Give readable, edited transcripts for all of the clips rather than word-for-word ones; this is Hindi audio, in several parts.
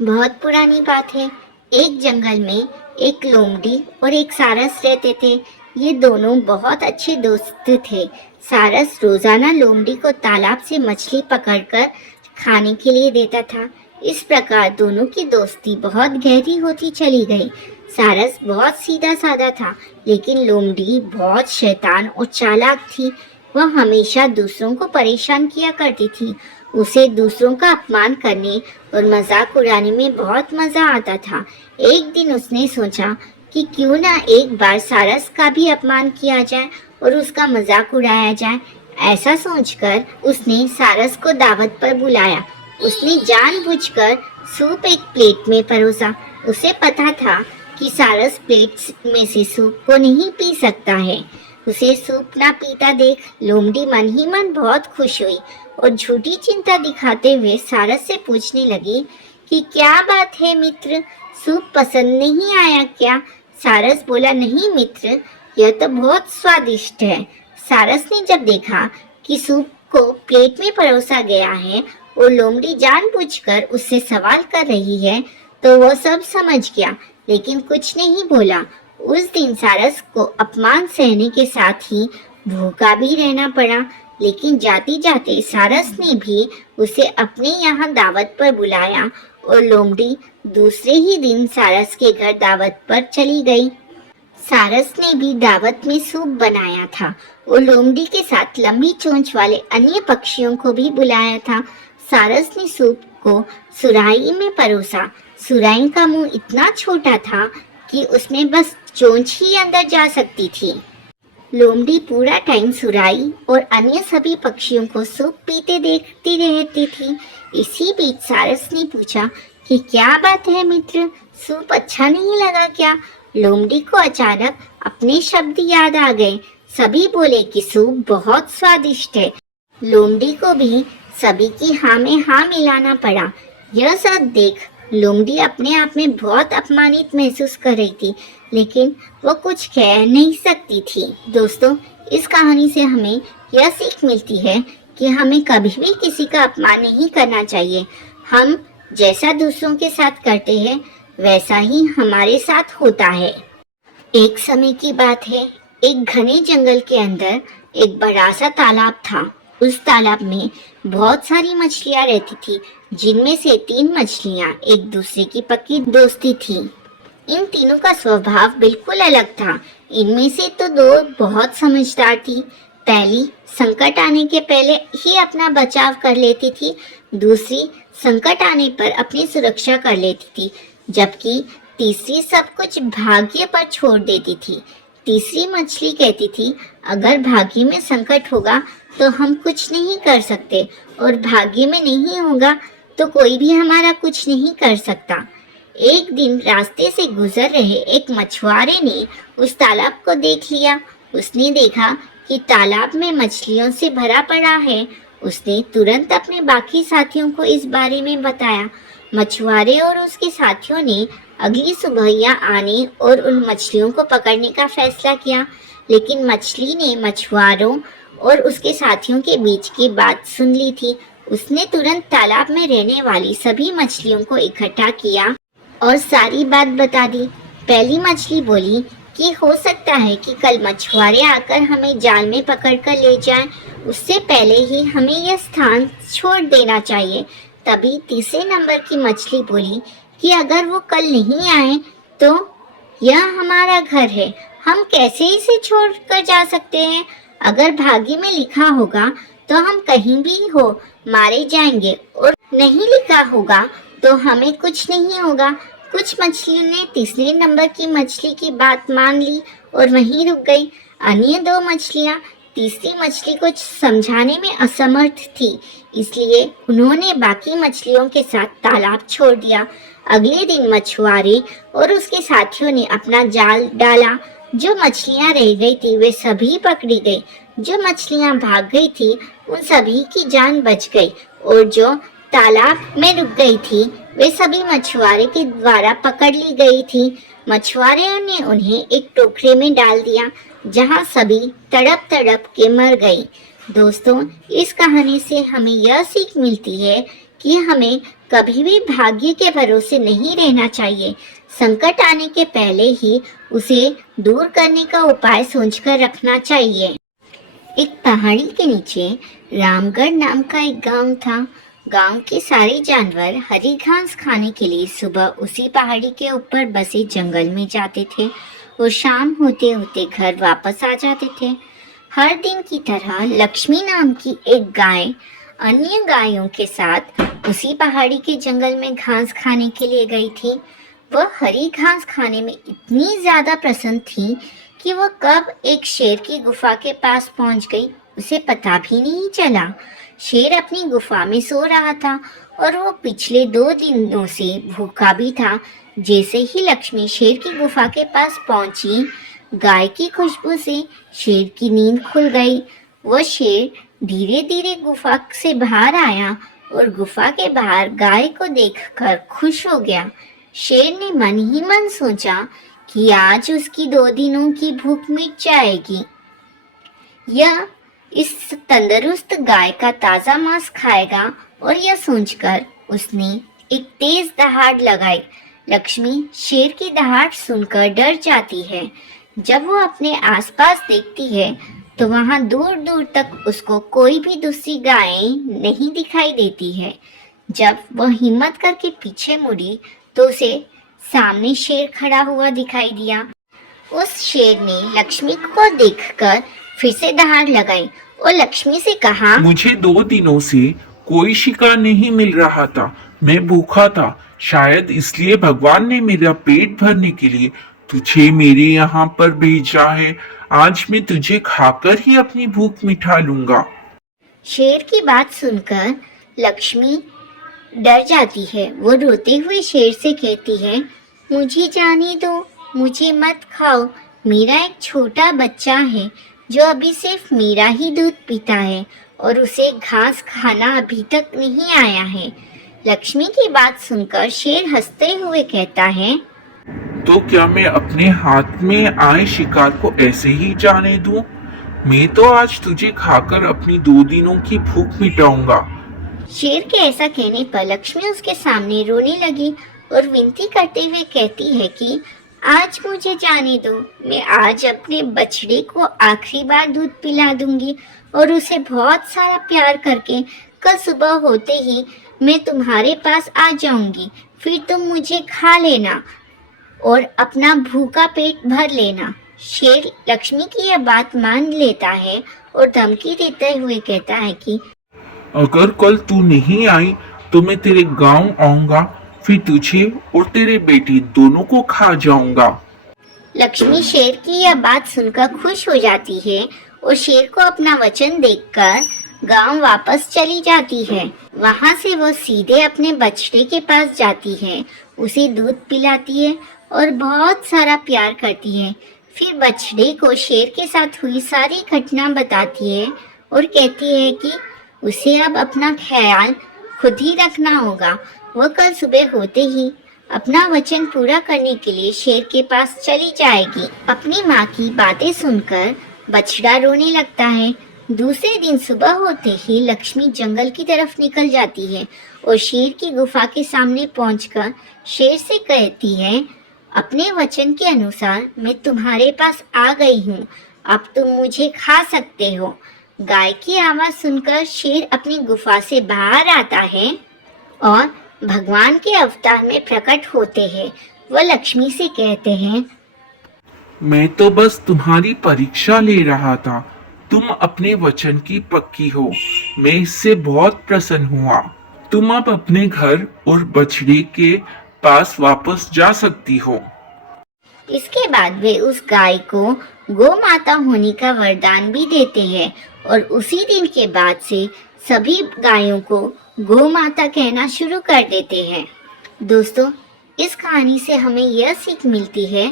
बहुत पुरानी बात है। एक जंगल में एक लोमड़ी और एक सारस रहते थे। ये दोनों बहुत अच्छे दोस्त थे। सारस रोजाना लोमड़ी को तालाब से मछली पकड़कर खाने के लिए देता था। इस प्रकार दोनों की दोस्ती बहुत गहरी होती चली गई। सारस बहुत सीधा साधा था, लेकिन लोमड़ी बहुत शैतान और चालाक थी। वह हमेशा दूसरों को परेशान किया करती थी। उसे दूसरों का अपमान करने और मजाक उड़ाने में बहुत मजा आता था। एक दिन उसने सोचा कि क्यों ना एक बार सारस का भी अपमान किया जाए और उसका मजाक उड़ाया जाए। ऐसा सोचकर उसने सारस को दावत पर बुलाया। उसने जानबूझकर सूप एक प्लेट में परोसा। उसे पता था कि सारस प्लेट में से सूप को नहीं पी सकता है। उसे सूप ना पीता देख लोमड़ी मन ही मन बहुत खुश हुई और झूठी चिंता दिखाते हुए सारस से पूछने लगी कि क्या बात है मित्र, सूप पसंद नहीं आया क्या? सारस बोला, नहीं मित्र, यह तो बहुत स्वादिष्ट है। सारस ने जब देखा कि सूप को प्लेट में परोसा गया है और लोमड़ी जानबूझकर उससे सवाल कर रही है, तो वह सब समझ गया, लेकिन कुछ नहीं बोला। उस दिन सारस को अपमान सहने के साथ ही भूखा भी रहना पड़ा। लेकिन जाते जाते सारस ने भी उसे अपने यहाँ दावत पर बुलाया और लोमड़ी दूसरे ही दिन सारस के घर दावत पर चली गई। सारस ने भी दावत में सूप बनाया था और लोमड़ी के साथ लंबी चोंच वाले अन्य पक्षियों को भी बुलाया था। सारस ने सूप को सुराही में परोसा। सुराही का मुंह इतना छोटा था कि उसमें बस चोंच ही अंदर जा सकती थी। लोमड़ी पूरा टाइम सुराही और अन्य सभी पक्षियों को सूप पीते देखती रहती थी। इसी बीच सारस ने पूछा कि क्या बात है मित्र, सूप अच्छा नहीं लगा क्या? लोमड़ी को अचानक अपने शब्द याद आ गए। सभी बोले कि सूप बहुत स्वादिष्ट है। लोमड़ी को भी सभी की हाँ में हाँ मिलाना पड़ा। यह सब देख लोमड़ी अपने आप में बहुत अपमानित महसूस कर रही थी, लेकिन वो कुछ कह नहीं सकती थी। दोस्तों, इस कहानी से हमें यह सीख मिलती है कि हमें कभी भी किसी का अपमान नहीं करना चाहिए। हम जैसा दूसरों के साथ करते हैं, वैसा ही हमारे साथ होता है। एक समय की बात है, एक घने जंगल के अंदर एक बड़ा सा तालाब था। उस तालाब में बहुत सारी मछलियां रहती थी, जिनमें से 3 मछलियां एक दूसरे की पक्की दोस्ती थी। इन तीनों का स्वभाव बिल्कुल अलग था। इनमें से तो 2 बहुत समझदार थी। पहली संकट आने के पहले ही अपना बचाव कर लेती थी, दूसरी संकट आने पर अपनी सुरक्षा कर लेती थी, जबकि तीसरी सब कुछ भाग्य पर छोड़ देती थी। तीसरी मछली कहती थी, अगर भाग्य में संकट होगा तो हम कुछ नहीं कर सकते, और भाग्य में नहीं होगा तो कोई भी हमारा कुछ नहीं कर सकता। एक दिन रास्ते से गुजर रहे एक मछुआरे ने उस तालाब को देख लिया। उसने देखा कि तालाब में मछलियों से भरा पड़ा है। उसने तुरंत अपने बाकी साथियों को इस बारे में बताया। मछुआरे और उसके साथियों ने अगली सुबह यहाँ आने और उन मछलियों को पकड़ने का फैसला किया। लेकिन मछली ने मछुआरों और उसके साथियों के बीच की बात सुन ली थी। उसने तुरंत तालाब में रहने वाली सभी मछलियों को इकट्ठा किया और सारी बात बता दी। पहली मछली बोली कि हो सकता है कि कल मछुआरे आकर हमें जाल में पकड़कर ले जाएं, उससे पहले ही हमें यह स्थान छोड़ देना चाहिए। तभी तीसरे नंबर की मछली बोली कि अगर वो कल नहीं आए तो यह हमारा घर है, हम कैसे इसे छोड़कर जा सकते हैं? अगर भाग्य में लिखा होगा तो हम कहीं भी हो मारे जाएंगे, और नहीं लिखा होगा तो हमें कुछ नहीं होगा। कुछ मछलियों ने तीसरे नंबर की मछली की बात मान ली और वहीं रुक गई। अन्य 2 मछलियां तीसरी मछली को समझाने में असमर्थ थी, इसलिए उन्होंने बाकी मछलियों के साथ तालाब छोड़ दिया। अगले दिन मछुआरे और उसके साथियों ने अपना जाल डाला। जो मछलियां रह गई थी वे सभी पकड़ी गई। जो मछलियां भाग गई थी उन सभी की जान बच गई, और जो तालाब में रुक गई थी वे सभी मछुआरे के द्वारा पकड़ ली गई थी। मछुआरे ने उन्हें एक टोकरे में डाल दिया, जहां सभी तड़प तड़प के मर गई। दोस्तों, इस कहानी से हमें यह सीख मिलती है कि हमें कभी भी भाग्य के भरोसे नहीं रहना चाहिए। संकट आने के पहले ही उसे दूर करने का उपाय सोचकर रखना चाहिए। एक पहाड़ी के नीचे रामगढ़ नाम का एक गांव था। गांव के सारे जानवर हरी घास खाने के लिए सुबह उसी पहाड़ी के ऊपर बसे जंगल में जाते थे और शाम होते होते घर वापस आ जाते थे। हर दिन की तरह लक्ष्मी नाम की एक गाय अन्य गायों के साथ उसी पहाड़ी के जंगल में घास खाने के लिए गई थी। वह हरी घास खाने में इतनी ज्यादा प्रसन्न थी कि वह कब एक शेर की गुफा के पास पहुंच गई उसे पता भी नहीं चला। शेर अपनी गुफा में सो रहा था और वो पिछले 2 दिनों से भूखा भी था। जैसे ही लक्ष्मी शेर की गुफा के पास पहुंची, गाय की खुशबू से शेर की नींद खुल गई। वह शेर धीरे धीरे गुफा से बाहर आया और गुफा के बाहर गाय को देखकर खुश हो गया। शेर ने मन ही मन सोचा कि आज उसकी 2 दिनों की भूख मिट जाएगी। यह इस तंदुरुस्त गाय का ताजा मांस खाएगा और यह सोचकर उसने एक तेज दहाड़ लगाई। लक्ष्मी शेर की दहाड़ सुनकर डर जाती है। जब वो अपने आसपास देखती है तो वहां दूर दूर तक उसको कोई भी दूसरी गायें नहीं दिखाई देती है। जब वह हिम्मत करके पीछे मुड़ी तो उसे सामने शेर खड़ा हुआ दिखाई दिया। उस शेर ने लक्ष्मी को देखकर फिर से दहाड़ लगाई और लक्ष्मी से कहा, मुझे 2 दिनों से कोई शिकार नहीं मिल रहा था। मैं भूखा था। शायद इसलिए भगवान ने मेरा पेट भरने के लिए तुझे मेरे यहाँ पर भेजा है। आज मैं तुझे खाकर ही अपनी भूख मिटा लूंगा। शेर की बात सुनकर लक्ष्मी डर जाती है। वो रोते हुए शेर से कहती है, मुझे जाने दो, मुझे मत खाओ। मेरा एक छोटा बच्चा है जो अभी सिर्फ मेरा ही दूध पीता है और उसे घास खाना अभी तक नहीं आया है। लक्ष्मी की बात सुनकर शेर हंसते हुए कहता है, तो क्या मैं अपने हाथ में आए शिकार को ऐसे ही जाने दूं? मैं तो आज तुझे खाकर अपनी 2 दिनों की भूख मिटाऊंगा। शेर के ऐसा कहने पर लक्ष्मी उसके सामने रोने लगी और विनती करते हुए कहती है कि आज मुझे जाने दो। मैं आज अपने बछड़े को आखिरी बार दूध पिला दूंगी और उसे बहुत सारा प्यार करके कल सुबह होते ही मैं तुम्हारे पास आ जाऊंगी। फिर तुम मुझे खा लेना और अपना भूखा पेट भर लेना। शेर लक्ष्मी की यह बात मान लेता है और धमकी देते हुए कहता है कि अगर कल तू नहीं आई तो मैं तेरे गांव आऊंगा, फिर तुझे और तेरे बेटी दोनों को खा जाऊंगा। लक्ष्मी शेर की यह बात सुनकर खुश हो जाती है और शेर को अपना वचन देकर गांव वापस चली जाती है। वहां से वो सीधे अपने बछड़े के पास जाती है, उसे दूध पिलाती है और बहुत सारा प्यार करती है। फिर बछड़े को शेर के साथ हुई सारी घटना बताती है और कहती है कि उसे अब अपना ख्याल खुद ही रखना होगा। वह कल सुबह होते ही अपना वचन पूरा करने के लिए शेर के पास चली जाएगी। अपनी माँ की बातें सुनकर बछड़ा रोने लगता है। दूसरे दिन सुबह होते ही लक्ष्मी जंगल की तरफ निकल जाती है और शेर की गुफा के सामने पहुंचकर शेर से कहती है, अपने वचन के अनुसार मैं तुम्हारे पास आ गई हूँ, अब तुम मुझे खा सकते हो। गाय की आवाज सुनकर शेर अपनी गुफा से बाहर आता है और भगवान के अवतार में प्रकट होते हैं। वह लक्ष्मी से कहते हैं, मैं तो बस तुम्हारी परीक्षा ले रहा था। तुम अपने वचन की पक्की हो। मैं इससे बहुत प्रसन्न हुआ। तुम अब अपने घर और बछड़े के पास वापस जा सकती हो। इसके बाद वे उस गाय को गौ माता होने का वरदान भी देते हैं और उसी दिन के बाद से सभी गायों को गौ माता कहना शुरू कर देते हैं। दोस्तों, इस कहानी से हमें यह सीख मिलती है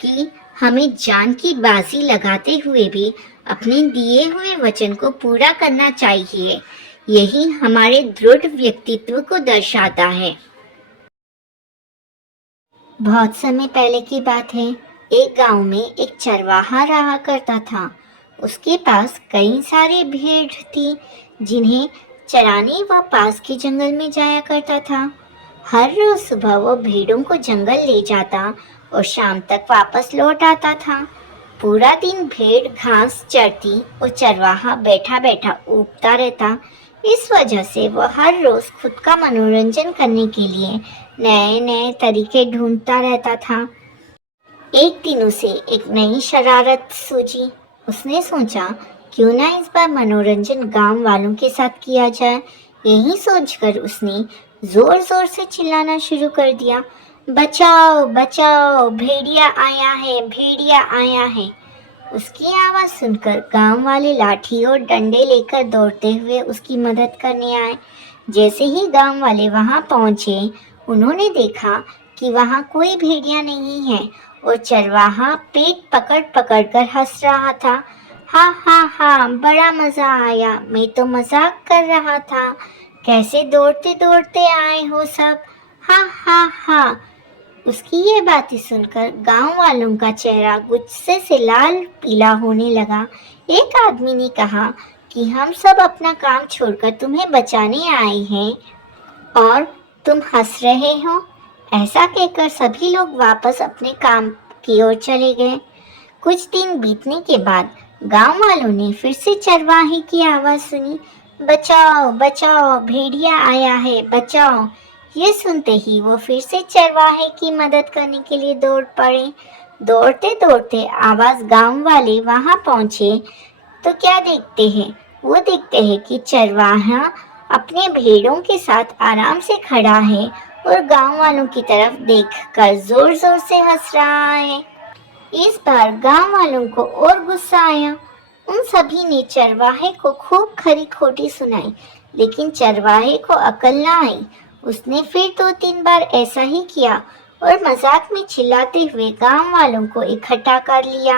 कि हमें जान की बाजी लगाते हुए भी अपने दिए हुए वचन को पूरा करना चाहिए। यही हमारे दृढ़ व्यक्तित्व को दर्शाता है। बहुत समय पहले की बात है। एक गांव में एक चरवाहा रहा करता था। उसके पास कई सारे भेड़ थी जिन्हें चराने वह पास के जंगल में जाया करता था। हर रोज सुबह वो भेड़ों को जंगल ले जाता और शाम तक वापस लौट आता था। पूरा दिन भेड़ घास चरती और चरवाहा बैठा बैठा ऊबता रहता। इस वजह से वो हर रोज खुद का मनोरंजन करने के लिए नए नए तरीके ढूंढता रहता था। एक दिन उसे एक नई शरारत सूझी। उसने सोचा, क्यों ना इस बार मनोरंजन गांव वालों के साथ किया जाए। यही सोचकर उसने जोर जोर से चिल्लाना शुरू कर दिया, बचाओ बचाओ, भेड़िया आया है, भेड़िया आया है। उसकी आवाज सुनकर गांव वाले लाठी और डंडे लेकर दौड़ते हुए उसकी मदद करने आए। जैसे ही गांव वाले वहां पहुंचे, उन्होंने देखा कि वहां कोई भेड़िया नहीं है और चरवाहा पेट पकड़ पकड़ कर हंस रहा था। हा हा हा, बड़ा मजा आया, मैं तो मजाक कर रहा था। कैसे दौड़ते दौड़ते आए हो सब, हा हा हा। उसकी ये बातें सुनकर गांव वालों का चेहरा गुस्से से लाल पीला होने लगा। एक आदमी ने कहा कि हम सब अपना काम छोड़कर तुम्हें बचाने आए हैं और तुम हंस रहे हो। ऐसा कहकर सभी लोग वापस अपने काम की ओर चले गए। कुछ दिन बीतने के बाद गांव वालों ने फिर से चरवाहे की आवाज सुनी, बचाओ बचाओ, भेड़िया आया है, बचाओ। ये सुनते ही वो फिर से चरवाहे की मदद करने के लिए दौड़ पड़े। दौड़ते दौड़ते आवाज गांव वाले वहां पहुंचे तो क्या देखते हैं? वो देखते हैं कि चरवाहा अपने भेड़ों के साथ आराम से खड़ा है और गांव वालों की तरफ देखकर जोर जोर से हंस रहा है। इस बार गांव वालों को और गुस्सा आया। उन सभी ने चरवाहे को खूब खरी खोटी सुनाई, लेकिन चरवाहे को अकल न आई। उसने फिर 2-3 बार ऐसा ही किया और मजाक में चिल्लाते हुए गांव वालों को इकट्ठा कर लिया।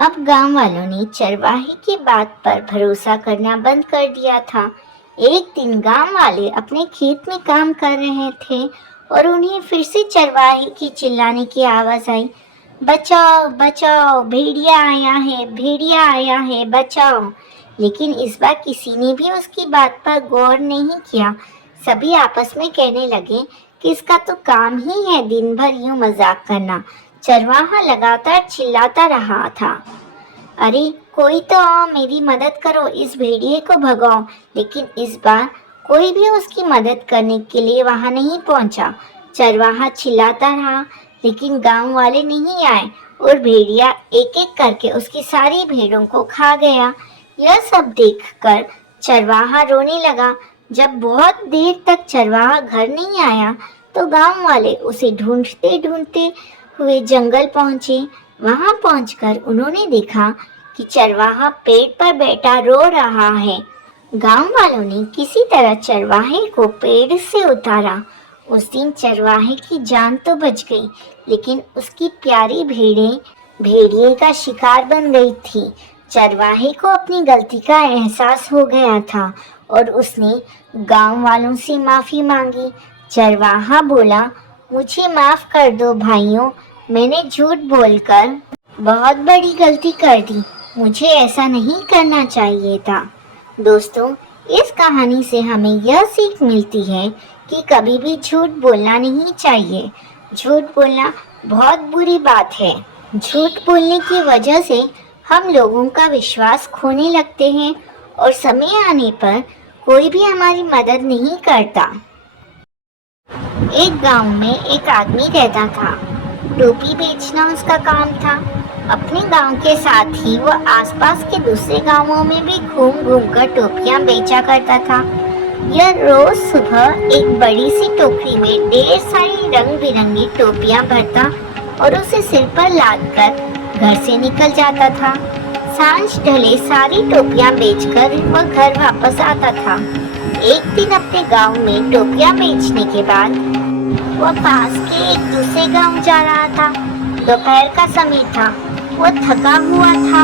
अब गांव वालों ने चरवाहे की बात पर भरोसा करना बंद कर दिया था। एक दिन गांव वाले अपने खेत में काम कर रहे थे और उन्हें फिर से चरवाहे की चिल्लाने की आवाज आई, बचाओ बचाओ, भेड़िया आया है, भेड़िया आया है, बचाओ। लेकिन इस बार किसी ने भी उसकी बात पर गौर नहीं किया। सभी आपस में कहने लगे कि इसका तो काम ही है दिन भर यूं मजाक करना। चरवाहा लगातार चिल्लाता रहा था, अरे कोई तो आओ, मेरी मदद करो, इस भेड़िए को भगाओ। लेकिन इस बार कोई भी उसकी मदद करने के लिए वहां नहीं पहुंचा। चरवाहा चिल्लाता रहा, लेकिन गांव वाले नहीं आए और भेड़िया एक एक करके उसकी सारी भेड़ों को खा गया। यह सब देखकर चरवाहा रोने लगा। जब बहुत देर तक चरवाहा घर नहीं आया तो गांव वाले उसे ढूंढते ढूंढते हुए जंगल पहुंचे। वहां पहुंचकर उन्होंने देखा कि चरवाहा पेड़ पर बैठा रो रहा है। गांव वालों ने किसी तरह चरवाहे को पेड़ से उतारा। उस दिन चरवाहे की जान तो बच गई, लेकिन उसकी प्यारी भेड़ें भेड़िए का शिकार बन गई थी। चरवाहे को अपनी गलती का एहसास हो गया था और उसने गांव वालों से माफी मांगी। चरवाहा बोला, मुझे माफ कर दो भाइयों, मैंने झूठ बोलकर बहुत बड़ी गलती कर दी। मुझे ऐसा नहीं करना चाहिए था। दोस्तों, इस कहानी से हमें यह सीख मिलती है कि कभी भी झूठ बोलना नहीं चाहिए। झूठ बोलना बहुत बुरी बात है। झूठ बोलने की वजह से हम लोगों का विश्वास खोने लगते हैं और समय आने पर कोई भी हमारी मदद नहीं करता। एक गांव में एक आदमी रहता था। टोपी बेचना उसका काम था। अपने गांव के साथ ही वो आसपास के दूसरे गांवों में भी घूम घूम कर टोपियां बेचा करता था। यह रोज सुबह एक बड़ी सी टोकरी में ढेर सारी रंग बिरंगी टोपियां भरता और उसे सिर पर लादकर घर से निकल जाता था। सांझ ढले सारी टोपियां बेचकर वह घर वापस आता था। एक दिन अपने गांव में टोपियां बेचने के बाद वह पास के एक दूसरे गांव जा रहा था। दोपहर का समय था। वो थका हुआ था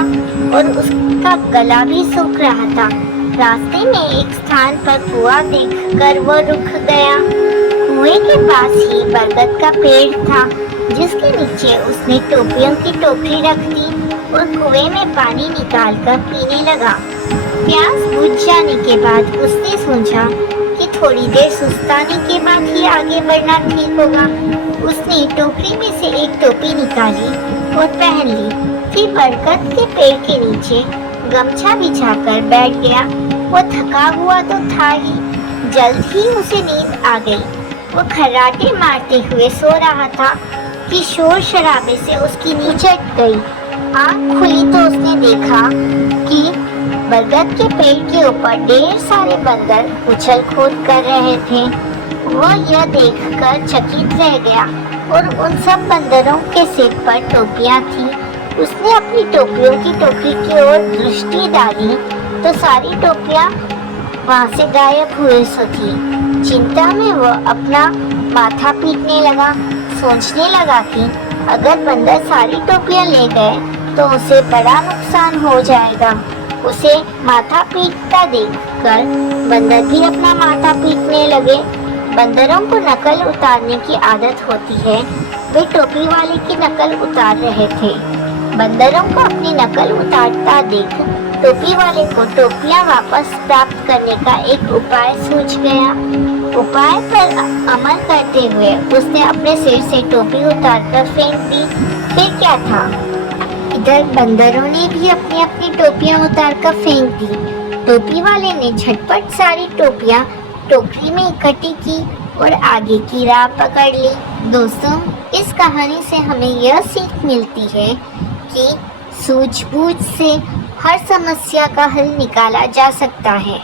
और उसका गला भी सूख रहा था। रास्ते में एक स्थान पर कुआं देखकर वो रुक गया। कुएं के पास ही बरगद का पेड़ था, जिसके नीचे उसने टोपियों की टोकरी रख दी और कुएं में पानी निकालकर पीने लगा। प्यास बुझ जाने के बाद उसने सोचा कि थोड़ी देर सुस्ताने के बाद ही आगे बढ़ना ठीक होगा। उसने टोकरी में से एक टोपी निकाली और पहन ली। फिर बरगद के पेड़ के नीचे गमछा बिछाकर बैठ गया। वो थका हुआ तो था ही, जल्द ही उसे नींद आ गई। वो खर्राटे मारते हुए सो रहा था कि शोर शराबे से उसकी नींद चट गई। आँख खुली तो उसने देखा कि बरगद के पेड़ के ऊपर ढेर सारे बंदर उछल कूद कर रहे थे। वो यह देखकर चकित रह गया और उन सब बंदरों के सिर पर टोपियां थी। उसने अपनी टोपियों की टोकरी की ओर दृष्टि डाली तो सारी टोपियां वहां से गायब हुए सो थी। चिंता में वो अपना माथा पीटने लगा। सोचने लगा कि अगर बंदर सारी टोपियां ले गए तो उसे बड़ा नुकसान हो जाएगा। उसे माथा पीटता देखकर बंदर भी अपना माथा पीटने लगे। बंदरों को नकल उतारने की आदत होती है। वे टोपी वाले की नकल उतार रहे थे। बंदरों को अपनी नकल उतारता देख टोपी वाले को टोपियां वापस प्राप्त करने का एक उपाय सूझ गया। उपाय पर अमल करते हुए उसने अपने सिर से टोपी उतारकर फेंक दी। फिर क्या था, इधर बंदरों ने भी अपनी अपनी टोपियां उतारकर फेंक दी। टोपी वाले ने झटपट सारी टोपियां टोकरी में इकट्ठी की और आगे की राह पकड़ ली। दोस्तों, इस कहानी से हमें यह सीख मिलती है कि सूझबूझ से हर समस्या का हल निकाला जा सकता है।